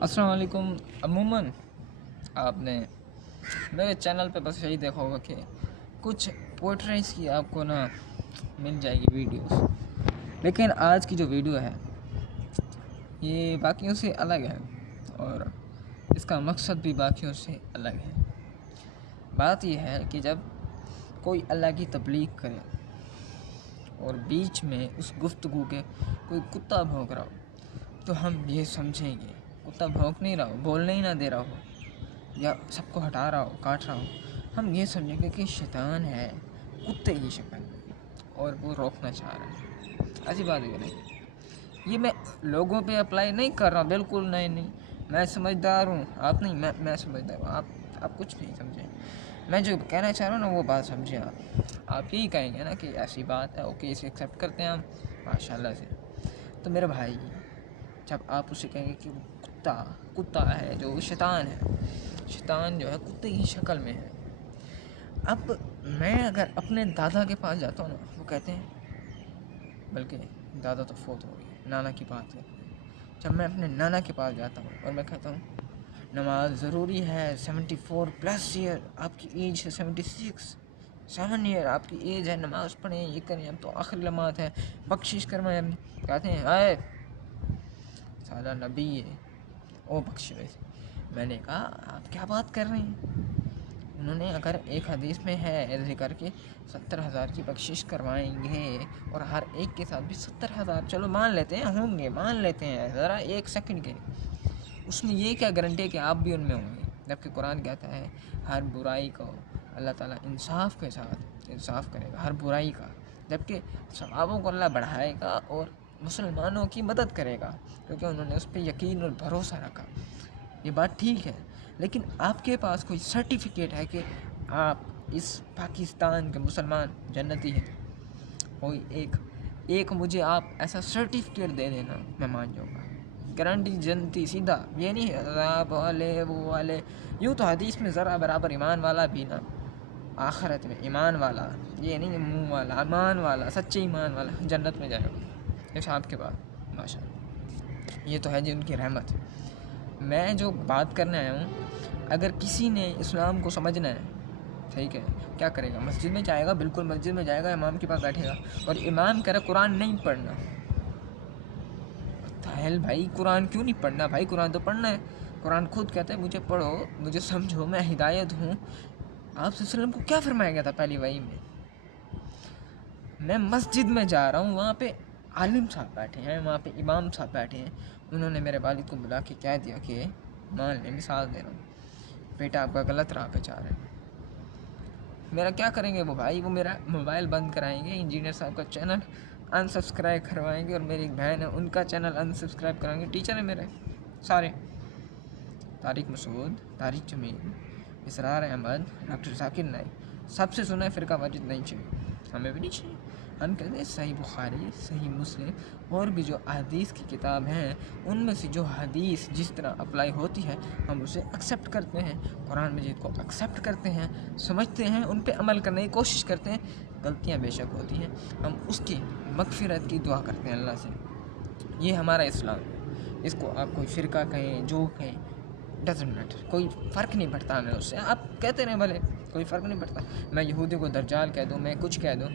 अस्सलाम वालेकुम। अमूमन आपने मेरे चैनल पे बस यही देखा होगा कि कुछ पोइट्रीज़ की आपको ना मिल जाएगी वीडियोस, लेकिन आज की जो वीडियो है ये बाकियों से अलग है और इसका मकसद भी बाकियों से अलग है। बात यह है कि जब कोई अल्लाह की तबलीग करे और बीच में उस गुफ्तगू के कोई कुत्ता भौंक रहा हो तो हम ये समझेंगे कुत्ता भौंक नहीं रहा हो, बोलने ही ना दे रहा हो या सबको हटा रहा हो, काट रहा हो, हम ये समझेंगे कि शैतान है कुत्ते की शक्ल में और वो रोकना चाह रहा है। ऐसी बात है नहीं, ये मैं लोगों पे अप्लाई नहीं कर रहा, बिल्कुल नहीं। मैं समझदार हूँ, आप नहीं। मैं समझदार हूँ, आप कुछ नहीं समझे। मैं जो कहना चाह रहा हूँ ना वो बात समझे आप यही कहेंगे ना कि ऐसी बात है, ओके, इसे एक्सेप्ट करते हैं हम माशाल्लाह से। तो मेरे भाई, जब आप उसे कहेंगे कि वो कुत्ता है, जो शैतान है, शैतान जो है कुत्ते की शक्ल में है। अब मैं अगर अपने दादा के पास जाता हूँ ना, वो कहते हैं, बल्कि दादा तो फोत हो गए, नाना की बात है। जब मैं अपने नाना के पास जाता हूँ और मैं कहता हूँ नमाज ज़रूरी है, 74+ ईयर आपकी एज है, 7 ईयर आपकी एज है, नमाज पढ़ें, ये करें, अब तो आखिरी लम्हात है, बख्शिश करवाएं। कहते हैं आए साला नबी है, ओ बख्शिश। मैंने कहा आप क्या बात कर रहे हैं? उन्होंने अगर एक हदीस में है ज़िक्र के 70,000 की बख्शिश करवाएंगे और हर एक के साथ भी 70,000, चलो मान लेते हैं होंगे, मान लेते हैं ज़रा एक सेकंड के, उसमें ये क्या गारंटी है कि आप भी उनमें होंगे? जबकि कुरान कहता है हर बुराई को अल्लाह ताला इंसाफ के साथ इंसाफ करेगा, हर बुराई का, जबकि सवाबों को अल्लाह बढ़ाएगा और मुसलमानों की मदद करेगा क्योंकि उन्होंने उस पर यकीन और भरोसा रखा। ये बात ठीक है, लेकिन आपके पास कोई सर्टिफिकेट है कि आप इस पाकिस्तान के मुसलमान जन्नती हैं? कोई एक मुझे आप ऐसा सर्टिफिकेट दे देना, मैं मान जाऊँगा, गारंटी जनती सीधा। ये नहीं अज़ाब वाले वो वाले, यूँ तो हदीस में ज़रा बराबर ईमान वाला भी ना आखिरत में, ईमान वाला, ये नहीं मुँह वाला, ईमान वाला, सच्चे ईमान वाला जन्नत में जाएगा हिसाब के बाद माशाल्लाह। ये तो है जी उनकी रहमत। मैं जो बात करने आया हूँ, अगर किसी ने इस्लाम को समझना है, ठीक है, क्या करेगा? मस्जिद में जाएगा, बिल्कुल मस्जिद में जाएगा, इमाम के पास बैठेगा और इमाम कह रहा कुरान नहीं पढ़ना। ताहल भाई कुरान क्यों नहीं पढ़ना? भाई कुरान तो पढ़ना है। कुरान खुद कहता है मुझे पढ़ो, मुझे समझो, मैं हिदायत हूँ। आप वसल्लम को क्या फरमाया गया था पहली वही में? मैं मस्जिद में जा रहा हूँ, वहाँ पे आलिम साहब बैठे हैं, वहाँ पे इमाम साहब बैठे हैं, उन्होंने मेरे वालिद को बुला के कह दिया कि मान ले, मिसाल दे रहा हूँ, बेटा आपका गलत राह पे जा रहा है। मेरा क्या करेंगे वो भाई? वो मेरा मोबाइल बंद कराएंगे, इंजीनियर साहब का चैनल अनसब्सक्राइब करवाएंगे और मेरी एक बहन है उनका चैनल अनसब्सक्राइब कराएंगे। टीचर है मेरे सारे, तारिक मसूद, तारिक जमील, इसरार अहमद, डॉक्टर जाकिर नाइक, सबसे सुना है फ़िरका वाजिद नहीं चाहिए, हमें भी नहीं चाहिए। हम कहते हैं सही बुखारी, सही मुस्लिम और भी जो हदीस की किताब हैं उनमें से जो हदीस जिस तरह अप्लाई होती है हम उसे एक्सेप्ट करते हैं, कुरान मजीद को एक्सेप्ट करते हैं, समझते हैं, उन पे अमल करने की कोशिश करते हैं। गलतियाँ बेशक होती हैं, हम उसकी मगफिरत की दुआ करते हैं अल्लाह से। ये हमारा इस्लाम है। इसको आप कोई फ़िरका कहें, जो कहें, डजेंट मैटर, कोई फ़र्क नहीं पड़ता हमें उससे। आप कहते रहें भले, कोई फ़र्क नहीं पड़ता। मैं यहूदी को दज्जाल कह दूँ, मैं कुछ कह दूँ,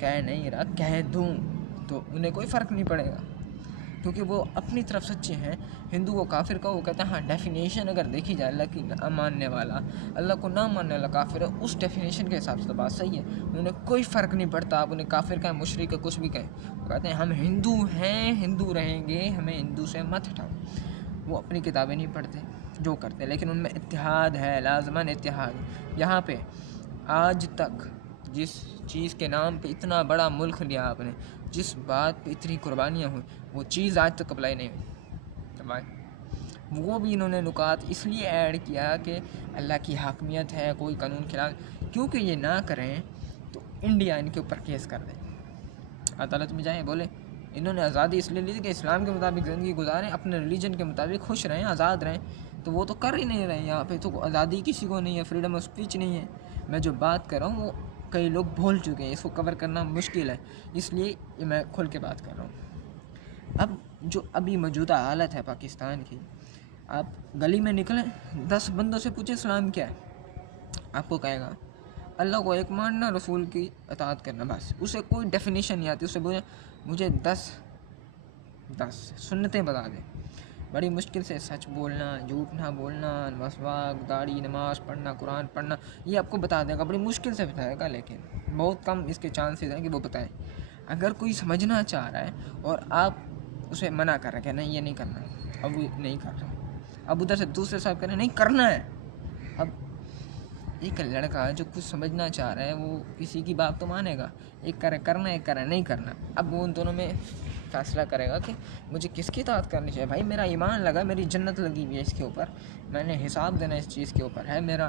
कह नहीं रहा, कह दूँ तो उन्हें कोई फ़र्क नहीं पड़ेगा क्योंकि वो अपनी तरफ सच्चे हैं। हिंदू को काफिर का वो कहता है, हाँ डेफिनेशन अगर देखी जाए अल्लाह की ना मानने वाला, अल्लाह को ना मानने वाला काफिर है, उस डेफिनेशन के हिसाब से तो बात सही है, उन्हें कोई फ़र्क नहीं पड़ता। आप उन्हें काफिर कहें, मुशरिक का कुछ भी कहें, वो कहते हैं हम हिंदू हैं, हिंदू रहेंगे, हमें हिंदू से मत हटाओ। वो अपनी किताबें नहीं पढ़ते, जो करते हैं, लेकिन उनमें इत्तिहाद है, लाज़िमन इत्तिहाद। यहाँ पे आज तक जिस चीज़ के नाम पे इतना बड़ा मुल्क लिया आपने, जिस बात पे इतनी कुर्बानियाँ हुई, वो चीज़ आज तक अप्लाई नहीं हुई। तो भाई वो भी इन्होंने नुकात इसलिए ऐड किया कि अल्लाह की हाकमियत है, कोई कानून खिलाफ, क्योंकि ये ना करें तो इंडिया इनके ऊपर केस कर दे, अदालत में जाएँ बोले इन्होंने आज़ादी इसलिए ली थी कि इस्लाम के मुताबिक ज़िंदगी गुजारें, अपने रिलीजन के मुताबिक खुश रहें, आज़ाद रहें, तो वो तो कर ही नहीं रहे। यहाँ पे तो आज़ादी किसी को नहीं है, फ्रीडम ऑफ स्पीच नहीं है। मैं जो बात कर रहा हूँ वो कई लोग भूल चुके हैं, इसको कवर करना मुश्किल है, इसलिए मैं खुल के बात कर रहा हूँ। अब जो अभी मौजूदा हालत है पाकिस्तान की, आप गली में निकलें 10 बंदों से पूछे इस्लाम क्या है, आपको कहेगा अल्लाह को एक मानना, रसूल की इताअत करना, बस। उसे कोई डेफिनेशन नहीं आती। उससे बोले मुझे 10 सुन्नतें बता दे। बड़ी मुश्किल से सच बोलना, झूठ ना बोलना, मसवाक, दाढ़ी, नमाज़ पढ़ना, कुरान पढ़ना, ये आपको बता देगा, बड़ी मुश्किल से बताएगा, लेकिन बहुत कम इसके चांसेस हैं कि वो बताए। अगर कोई समझना चाह रहा है और आप उसे मना कर रहे हैं नहीं ये नहीं करना, अब वो नहीं कर रहा, अब उधर से दूसरे साहब करें नहीं करना है। अब एक लड़का जो कुछ समझना चाह रहा है वो किसी की बात तो मानेगा, एक करे करना, एक करे नहीं करना। अब वो उन दोनों में फैसला करेगा कि मुझे किसकी इताअत करनी चाहिए। भाई मेरा ईमान लगा, मेरी जन्नत लगी हुई है इसके ऊपर, मैंने हिसाब देना इस चीज़ के ऊपर है, मेरा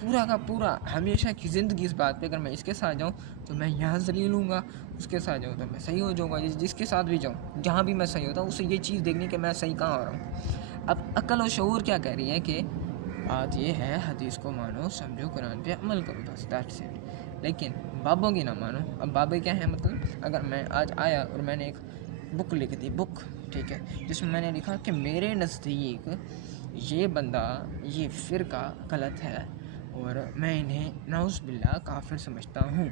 पूरा का पूरा हमेशा की ज़िंदगी इस बात पे, अगर मैं इसके साथ जाऊँ तो मैं यहाँ ज़लील हूँगा, उसके साथ जाऊँ तो मैं सही हो जाऊँगा, जिसके साथ भी जाऊँ, जहाँ भी मैं सही होता हूँ, उसे ये चीज़ देखनी कि मैं सही कहाँ हो रहा हूँ। अब अक्ल और शऊर क्या कह रही है कि बात ये है, हदीस को मानो, समझो, कुरान पे अमल करो, बस दैट्स इट। लेकिन बाबों की ना मानो। अब बाबे क्या है, मतलब अगर मैं आज आया और मैंने एक बुक लिख दी, बुक, ठीक है, जिसमें मैंने लिखा कि मेरे नज़दीक ये बंदा, ये फ़िरका गलत है और मैं इन्हें नाउज़ बिल्लाह काफिर समझता हूँ,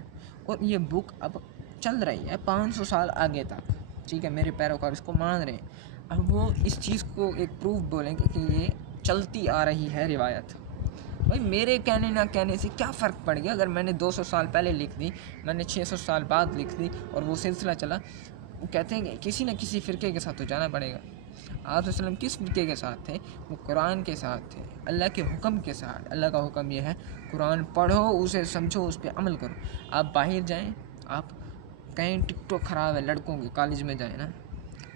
और ये बुक अब चल रही है 500 साल आगे तक, ठीक है, मेरे पैरोकार इसको मान रहे हैं। अब वो इस चीज़ को एक प्रूफ बोलेंगे कि ये चलती आ रही है रिवायत। भाई मेरे कहने ना कहने से क्या फ़र्क पड़ गया? अगर मैंने 200 साल पहले लिख दी, मैंने 600 साल बाद लिख दी और वो सिलसिला चला, वो कहते हैं कि किसी न किसी फ़िरके के साथ तो जाना पड़ेगा। आप वसल्लम किस फ़िरके के साथ थे? वो कुरान के साथ थे, अल्लाह के हुक्म के साथ। अल्लाह का हुक्म ये है कुरान पढ़ो, उसे समझो, उस पर अमल करो। आप बाहर जाएँ, आप कहीं टिकटॉक ख़राब है लड़कों की, कॉलेज में जाए ना,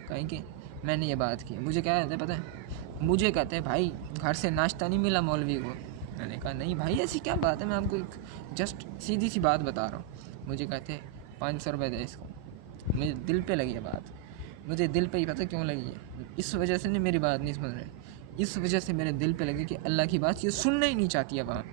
कहीं कि मैंने ये बात की, मुझे क्या कहते हैं पता है? मुझे कहते हैं भाई घर से नाश्ता नहीं मिला मौलवी को। मैंने कहा नहीं भाई ऐसी क्या बात है, मैं आपको एक जस्ट सीधी सी बात बता रहा हूँ। मुझे कहते हैं 500 रुपये दे इसको। मुझे दिल पे लगी है बात, मुझे दिल पे ही पता क्यों लगी है, इस वजह से नहीं मेरी बात नहीं समझ रहे, इस वजह से मेरे दिल पे लगी कि अल्लाह की बात ये सुनना ही नहीं चाहती है वहाँ।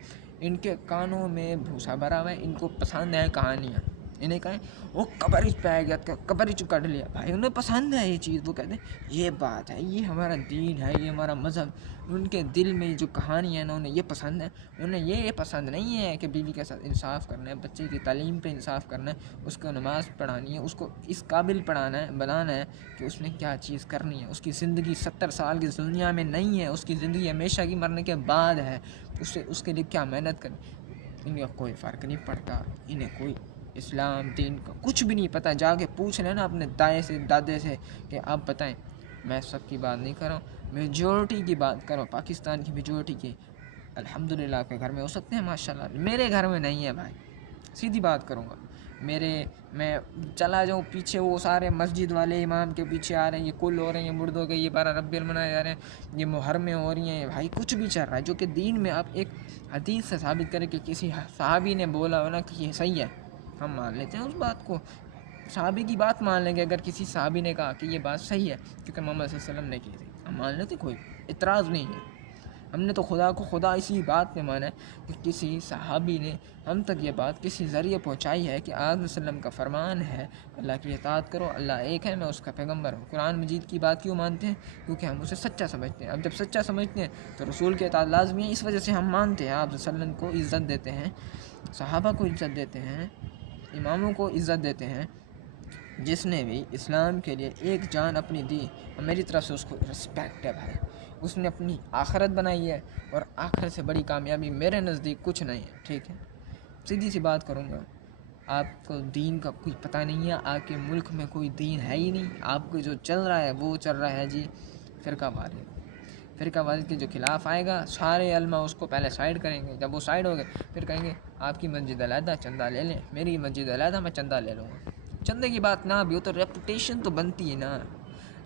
इनके कानों में भूसा भरा हुआ है, इनको पसंद है कहानियाँ। इन्हें कहें वो कब्र पे आ गया, कब्र काट लिया, भाई उन्हें पसंद है ये चीज़। वो कहते हैं ये बात है, ये हमारा दीन है, ये हमारा मज़हब। उनके दिल में जो कहानी है ना, उन्हें ये पसंद है। उन्हें ये पसंद नहीं है कि बीवी के साथ इंसाफ करना है, बच्चे की तालीम पे इंसाफ करना है, उसको नमाज़ पढ़ानी है, उसको इस काबिल पढ़ाना है, बनाना है कि उसने क्या चीज़ करनी है। उसकी ज़िंदगी 70 साल की दुनिया में नहीं है, उसकी ज़िंदगी हमेशा की मरने के बाद है। उसे उसके लिए क्या मेहनत करनी। इनका कोई फ़र्क नहीं पड़ता, इन्हें कोई इस्लाम दीन का कुछ भी नहीं पता। जाके पूछ लेना अपने दाए से, दादे से कि आप बताएं। मैं सब की बात नहीं कर रहा हूँ, मेजॉरिटी की बात कर रहा हूँ, पाकिस्तान की मेजॉरिटी की। अल्हम्दुलिल्लाह आपके घर में हो सकते हैं माशाल्लाह, मेरे घर में नहीं है भाई, सीधी बात करूँगा। मैं चला जाऊँ पीछे, वो सारे मस्जिद वाले इमाम के पीछे आ रहे हैं, ये कुल हो रहे हैं, ये मुर्दों के, ये 12 रब्बिल मनाए जा रहे हैं, ये मुहर्रमें हो रही हैं, भाई कुछ भी चल रहा है जो कि दीन में आप एक हदीस से साबित करें कि किसी सहाबी ने बोला हो ना कि ये सही है, हम मान लेते हैं उस बात को। सहाबी की बात मान लेंगे, अगर किसी सहाबी ने कहा कि ये बात सही है क्योंकि मोहम्मद सल्लल्लाहु अलैहि वसल्लम ने की थी, हम मान लेते, कोई इतराज़ नहीं है। हमने तो खुदा को खुदा इसी बात पे माना है कि किसी सहाबी ने हम तक ये बात किसी ज़रिए पहुंचाई है कि आप वसल्लम का फरमान है अल्लाह की इताअत करो, अल्लाह एक है, मैं उसका पैगंबर हूँ। कुरान मजीद की बात क्यों मानते हैं? क्योंकि हम उसे सच्चा समझते हैं। अब जब सच्चा समझते हैं तो रसूल की इताअत लाज़मी है, इस वजह से हम मानते हैं, आप वसल्लम को इज़्ज़त देते हैं, सहाबा को इज़्ज़त देते हैं, इमामों को इज़्ज़त देते हैं। जिसने भी इस्लाम के लिए एक जान अपनी दी, मेरी तरफ से उसको रिस्पेक्ट है भाई। उसने अपनी आखरत बनाई है, और आखिरत से बड़ी कामयाबी मेरे नज़दीक कुछ नहीं है, ठीक है। सीधी सी बात करूँगा, आपको दीन का कुछ पता नहीं है, आपके मुल्क में कोई दीन है ही नहीं। आपको जो चल रहा है वो चल रहा है जी फ़िरका वारियत के जो खिलाफ़ आएगा, सारे अल्मा उसको पहले साइड करेंगे। जब वो साइड हो गए फिर कहेंगे आपकी मस्जिद अलहदा, चंदा ले लें, मेरी मस्जिद अलहदा, मैं चंदा ले लूँगा। चंदे की बात ना भी हो तो रेपुटेशन तो बनती है ना,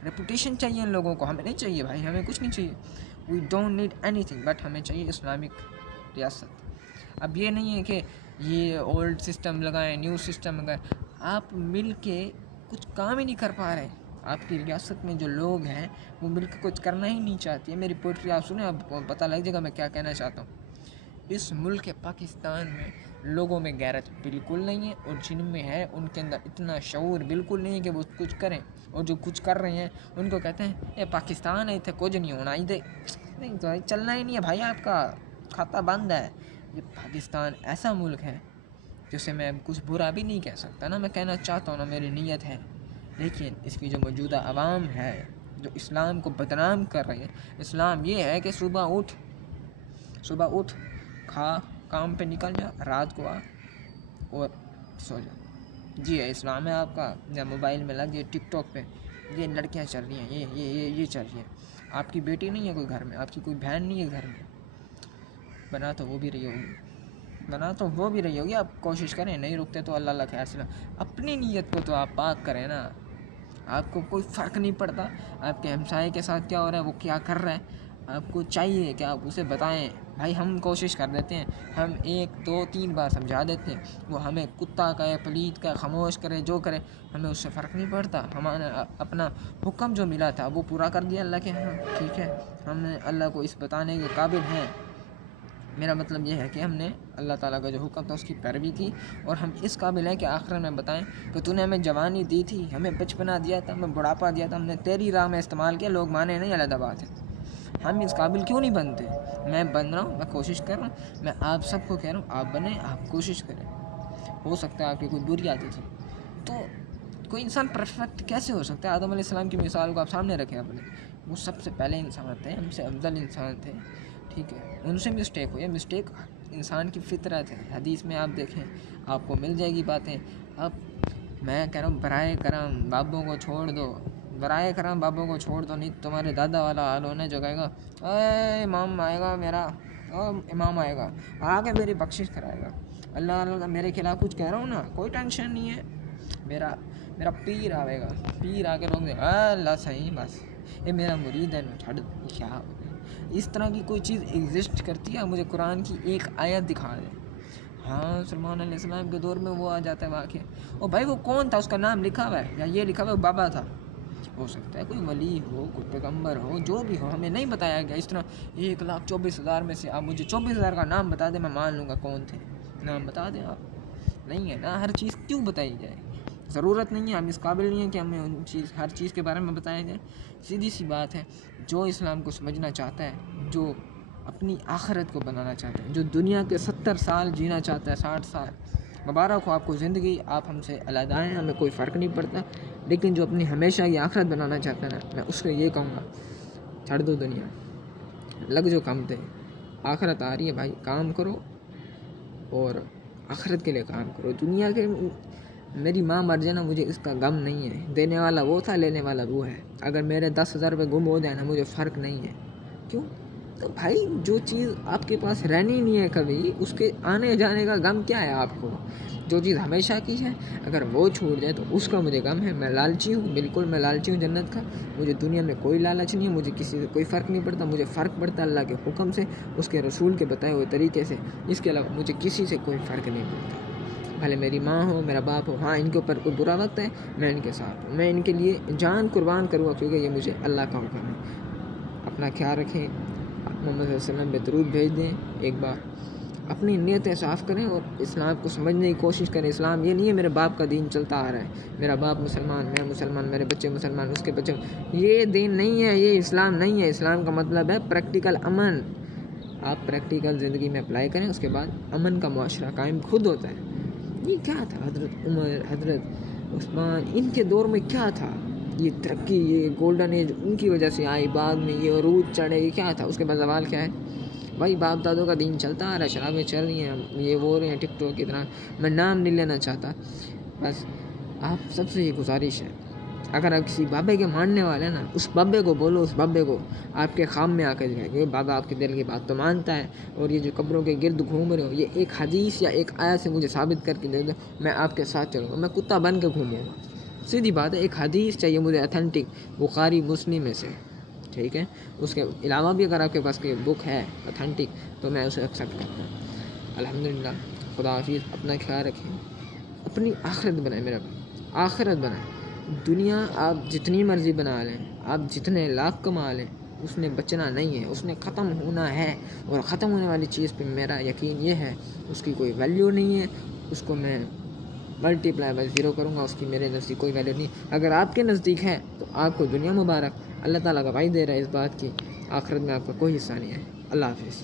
रेपुटेशन चाहिए इन लोगों को, हमें नहीं चाहिए भाई, हमें कुछ नहीं चाहिए। We don't need anything, but हमें चाहिए इस्लामिक रियासत। अब ये नहीं है कि ये ओल्ड सिस्टम लगाएं, न्यू सिस्टम लगाएं, आप मिल के कुछ काम ही नहीं कर पा रहे। आपकी रियासत में जो लोग हैं वो मिल के कुछ करना ही नहीं चाहती है। मेरी पोइट्री आप सुने, आपको पता लग जाएगा मैं क्या कहना चाहता हूँ। اس ملک پاکستان میں لوگوں میں غیرت بالکل نہیں ہے، اور جن میں ہے ان کے اندر اتنا شعور بالکل نہیں ہے کہ وہ کچھ کریں، اور جو کچھ کر رہے ہیں ان کو کہتے ہیں یہ پاکستان ہے، اتنے کچھ نہیں ہونا ادھر نہیں، تو چلنا ہی نہیں ہے بھائی، آپ کا کھاتا بند ہے۔ یہ پاکستان ایسا ملک ہے جسے میں کچھ برا بھی نہیں کہہ سکتا، نہ میں کہنا چاہتا ہوں، نہ میری نیت ہے، لیکن اس کی جو موجودہ عوام ہے جو اسلام کو بدنام کر رہی ہے، اسلام یہ ہے کہ صبح اٹھ کھا، کام پہ نکل جا، رات کو آ اور سو جا، جی ہے اسلام ہے آپ کا۔ یا موبائل میں لگ جائے ٹک ٹاک پہ، یہ لڑکیاں چل رہی ہیں، یہ چل رہی ہیں، آپ کی بیٹی نہیں ہے کوئی گھر میں، آپ کی کوئی بہن نہیں ہے گھر میں، بنا تو وہ بھی رہی ہوگی، آپ کوشش کریں، نہیں رکتے تو اللہ خیر سے اپنی نیت کو تو آپ پاک کریں نا۔ آپ کو کوئی فرق نہیں پڑتا آپ کے ہمسائے کے ساتھ کیا ہو رہا ہے، وہ کیا کر رہا ہے، آپ کو چاہیے کہ آپ اسے بتائیں۔ بھائی ہم کوشش کر دیتے ہیں، ہم 1 2 3 بار سمجھا دیتے ہیں، وہ ہمیں کتا کہے، پلیت کا، خاموش کرے، جو کرے، ہمیں اس سے فرق نہیں پڑتا۔ ہمارا اپنا حکم جو ملا تھا وہ پورا کر دیا اللہ کے ہاں، ٹھیک ہے، ہم نے اللہ کو اس بتانے کے قابل ہیں۔ میرا مطلب یہ ہے کہ ہم نے اللہ تعالیٰ کا جو حکم تھا اس کی پیروی کی، اور ہم اس قابل ہیں کہ آخر میں بتائیں کہ تو نے ہمیں جوانی دی تھی، ہمیں بچپنا دیا تھا، ہمیں بڑھاپا دیا تھا، ہم نے تیری راہ میں استعمال کیا، لوگ مانے نہیں، علیحدہ بات ہے، ہم اس قابل کیوں نہیں بنتے؟ میں بن رہا ہوں، میں کوشش کر رہا ہوں، میں آپ سب کو کہہ رہا ہوں آپ بنیں، آپ کوشش کریں، ہو سکتا ہے آپ کی کوئی بری عادت ہے، تو کوئی انسان پرفیکٹ کیسے ہو سکتا ہے؟ آدم علیہ السلام کی مثال کو آپ سامنے رکھیں اپنے، وہ سب سے پہلے انسان تھے، ہم سے افضل انسان تھے، ٹھیک ہے، ان سے مسٹیک ہوئی ہے، مسٹیک انسان کی فطرت ہے، حدیث میں آپ دیکھیں آپ کو مل جائے گی باتیں۔ اب میں کہہ رہا ہوں برائے کرم بابوں کو چھوڑ دو، نہیں تمہارے دادا والا حال ہونا جو کہے گا اے امام آئے گا میرا، امام آئے گا آ کے میری بخشش کرائے گا، اللہ میرے خلاف کچھ کہہ رہا ہوں نا، کوئی ٹینشن نہیں ہے، میرا پیر آئے گا، پیر آ کے روک دے اللہ صحیح، بس یہ میرا مرید ہے، چھڑ کیا ہو گیا۔ اس طرح کی کوئی چیز ایگزسٹ کرتی ہے؟ مجھے قرآن کی ایک آیت دکھا دیں۔ ہاں سلمان علیہ السلام کے دور میں وہ آ جاتا ہے واقعہ، اور بھائی وہ کون تھا، اس کا نام لکھا ہوا ہے یا یہ لکھا ہوا ہے بابا تھا، ہو سکتا ہے کوئی ولی ہو، کوئی پیغمبر ہو، جو بھی ہو، ہمیں نہیں بتایا گیا۔ اس طرح 1,24,000 میں سے آپ مجھے 24,000 کا نام بتا دیں، میں مان لوں گا کون تھے، نام بتا دیں آپ، نہیں ہے نا، ہر چیز کیوں بتائی جائے، ضرورت نہیں ہے، ہم اس قابل نہیں ہیں کہ ہمیں ہر چیز کے بارے میں بتایا جائے۔ سیدھی سی بات ہے، جو اسلام کو سمجھنا چاہتا ہے، جو اپنی آخرت کو بنانا چاہتا ہے، جو دنیا کے 70 سال جینا چاہتا ہے، 60 سال، مبارک ہو آپ کو زندگی، آپ ہم سے علیحدہ ہیں، ہمیں کوئی فرق نہیں پڑتا، لیکن جو اپنی ہمیشہ کی آخرت بنانا چاہتا ہے نا، میں اس کو یہ کہوں گا چھڑ دو دنیا، لگ جو کم تھے، آخرت آ رہی ہے بھائی، کام کرو اور آخرت کے لیے کام کرو۔ دنیا کے میری ماں مر جائے نا، مجھے اس کا غم نہیں ہے، دینے والا وہ تھا، لینے والا وہ ہے، اگر میرے 10,000 روپے گم ہو جائے نا، مجھے فرق نہیں ہے، کیوں؟ تو بھائی جو چیز آپ کے پاس رہنی نہیں ہے کبھی، اس کے آنے جانے کا غم کیا ہے آپ کو؟ جو چیز ہمیشہ کی ہے اگر وہ چھوٹ جائے تو اس کا مجھے غم ہے۔ میں لالچی ہوں، بالکل میں لالچی ہوں جنت کا، مجھے دنیا میں کوئی لالچ نہیں ہے، مجھے کسی سے کوئی فرق نہیں پڑتا، مجھے فرق پڑتا اللہ کے حکم سے، اس کے رسول کے بتائے ہوئے طریقے سے، اس کے علاوہ مجھے کسی سے کوئی فرق نہیں پڑتا، بھلے میری ماں ہو، میرا باپ ہو، ہاں ان کے اوپر کوئی برا وقت ہے میں ان کے ساتھ ہوں، میں ان کے لیے جان قربان کروں گا، کیونکہ یہ مجھے اللہ کا حکم ہے۔ اپنا خیال رکھیں، محمد صلی اللہ علیہ وسلم پہ درود بھیج دیں، ایک بار اپنی نیتیں صاف کریں اور اسلام کو سمجھنے کی کوشش کریں۔ اسلام یہ نہیں ہے میرے باپ کا دین چلتا آ رہا ہے، میرا باپ مسلمان، میں مسلمان، میرے بچے مسلمان، اس کے بچے، یہ دین نہیں ہے، یہ اسلام نہیں ہے۔ اسلام کا مطلب ہے پریکٹیکل امن، آپ پریکٹیکل زندگی میں اپلائی کریں، اس کے بعد امن کا معاشرہ قائم خود ہوتا ہے۔ یہ کیا تھا حضرت عمر، حضرت عثمان، ان کے دور میں کیا تھا؟ یہ ترقی، یہ گولڈن ایج ان کی وجہ سے آئی، بعد میں یہ عروج چڑھے، یہ کیا تھا؟ اس کے بعد زوال کیا ہے؟ بھائی باپ دادوں کا دین چلتا آ رہا ہے، شرابیں چل رہی ہیں، یہ وہ رہے ہیں ٹک ٹاک کی طرح، میں نام نہیں لینا چاہتا، بس آپ سب سے یہ گزارش ہے، اگر آپ کسی بابے کے ماننے والے ہیں نا، اس بابے کو بولو، اس بابے کو آپ کے خواب میں آ کے جائے، یہ بابا آپ کے دل کی بات تو مانتا ہے، اور یہ جو قبروں کے گرد گھوم رہے ہو، یہ ایک حدیث یا ایک آیت سے مجھے ثابت کر کے دے دو، میں آپ کے ساتھ چلوں گا، میں کتا بن کے گھوموں گا، سیدھی بات ہے، ایک حدیث چاہیے مجھے اتھینٹک، بخاری مسلم میں سے، ٹھیک ہے، اس کے علاوہ بھی اگر آپ کے پاس کوئی بک ہے اتھینٹک تو میں اسے ایکسیپٹ کرتا ہوں۔ الحمدللہ، خدا حافظ، اپنا خیال رکھیں، اپنی آخرت بنائیں، میرا آخرت بنائیں، دنیا آپ جتنی مرضی بنا لیں، آپ جتنے لاکھ کما لیں، اس نے بچنا نہیں ہے، اس نے ختم ہونا ہے، اور ختم ہونے والی چیز پہ میرا یقین یہ ہے اس کی کوئی ویلیو نہیں ہے، اس کو میں ملٹی پلائی بائی 0 کروں گا، اس کی میرے نزدیک کوئی ویلیو نہیں۔ اگر آپ کے نزدیک ہے تو آپ کو دنیا مبارک، اللہ تعالیٰ گواہی دے رہا ہے اس بات کی، آخرت میں آپ کا کوئی حصہ نہیں ہے۔ اللہ حافظ۔